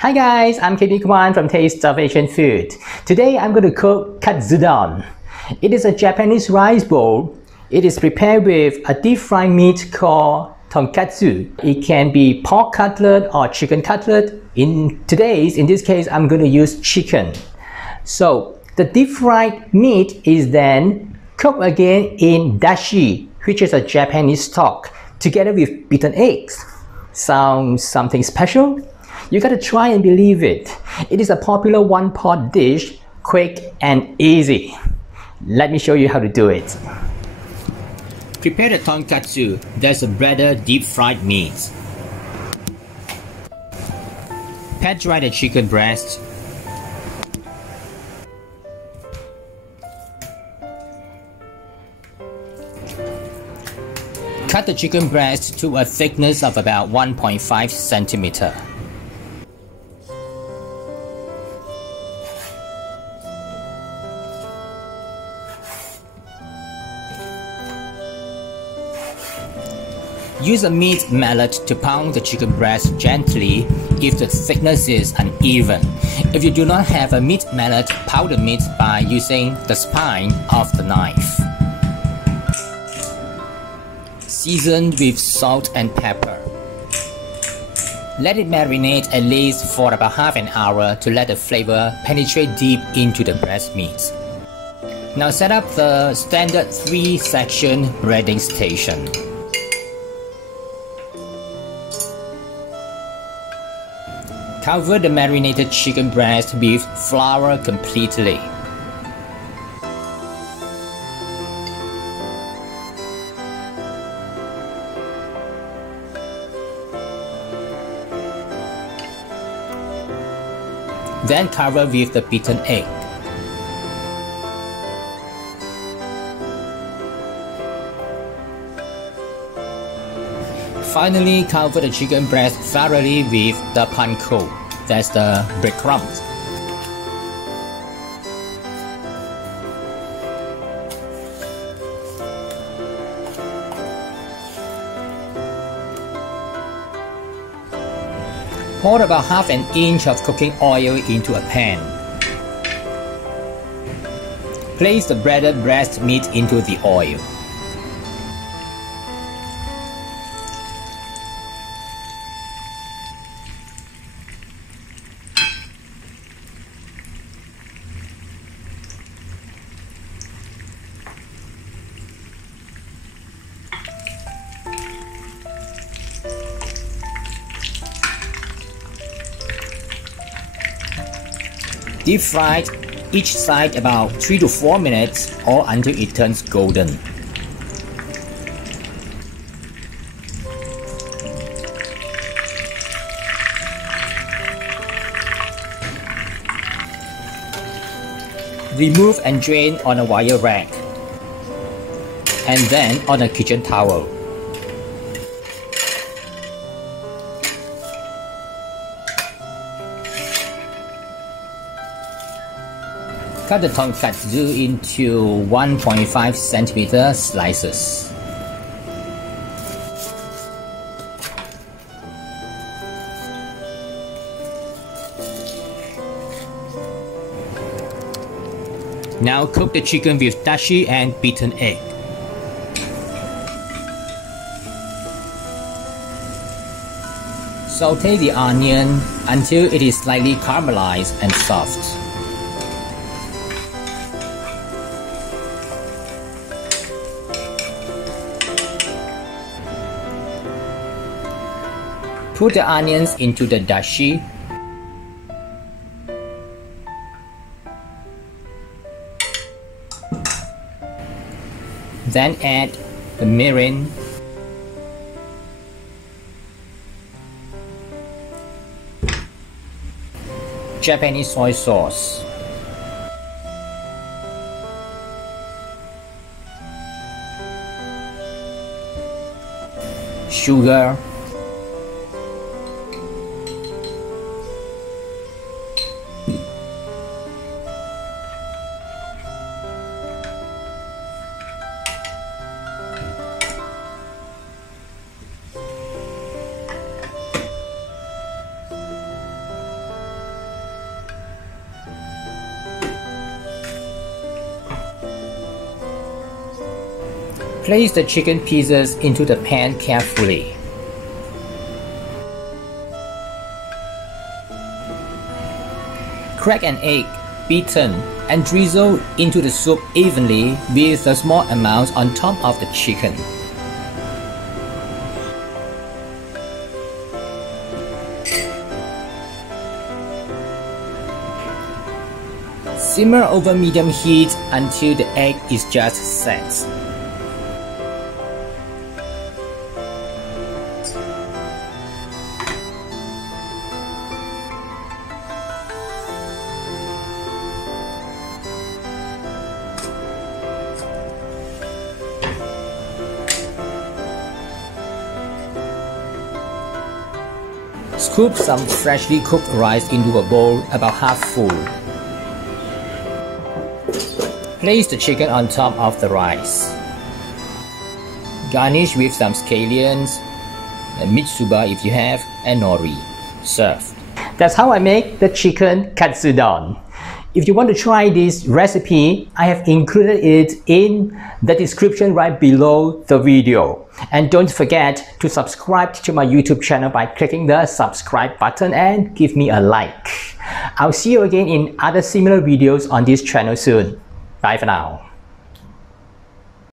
Hi guys, I'm Kwan from Taste of Asian Food. Today I'm going to cook Katsudon. It is a Japanese rice bowl. It is prepared with a deep fried meat called tonkatsu. It can be pork cutlet or chicken cutlet. In this case, I'm going to use chicken. So the deep fried meat is then cooked again in dashi, which is a Japanese stock, together with beaten eggs. Sounds something special? You gotta try and believe it. It is a popular one-pot dish, quick and easy. Let me show you how to do it. Prepare the tonkatsu. That's a breaded deep fried meat. Pat dry the chicken breast. Cut the chicken breast to a thickness of about 1.5 centimeter. Use a meat mallet to pound the chicken breast gently if the thickness is uneven. If you do not have a meat mallet, pound the meat by using the spine of the knife. Season with salt and pepper. Let it marinate at least for about half an hour to let the flavor penetrate deep into the breast meat. Now set up the standard 3-section breading station. Cover the marinated chicken breast with flour completely. Then cover with the beaten egg. Finally, cover the chicken breast thoroughly with the panko, that's the breadcrumbs. Pour about half an inch of cooking oil into a pan. Place the breaded breast meat into the oil. Deep fry each side about 3 to 4 minutes or until it turns golden. Remove and drain on a wire rack and then on a kitchen towel. Cut the tonkatsu into 1.5 centimeter slices. Now cook the chicken with dashi and beaten egg. Saute the onion until it is slightly caramelized and soft. Put the onions into the dashi. Then add the mirin, Japanese soy sauce, sugar, Place the chicken pieces into the pan carefully. Crack an egg, beaten, and drizzle into the soup evenly with a small amount on top of the chicken. Simmer over medium heat until the egg is just set. Scoop some freshly cooked rice into a bowl about half full. Place the chicken on top of the rice. Garnish with some scallions, mitsuba if you have, and nori. Serve. That's how I make the chicken katsudon. If you want to try this recipe, I have included it in the description right below the video. And don't forget to subscribe to my YouTube channel by clicking the subscribe button and give me a like. I'll see you again in other similar videos on this channel soon. Bye for now.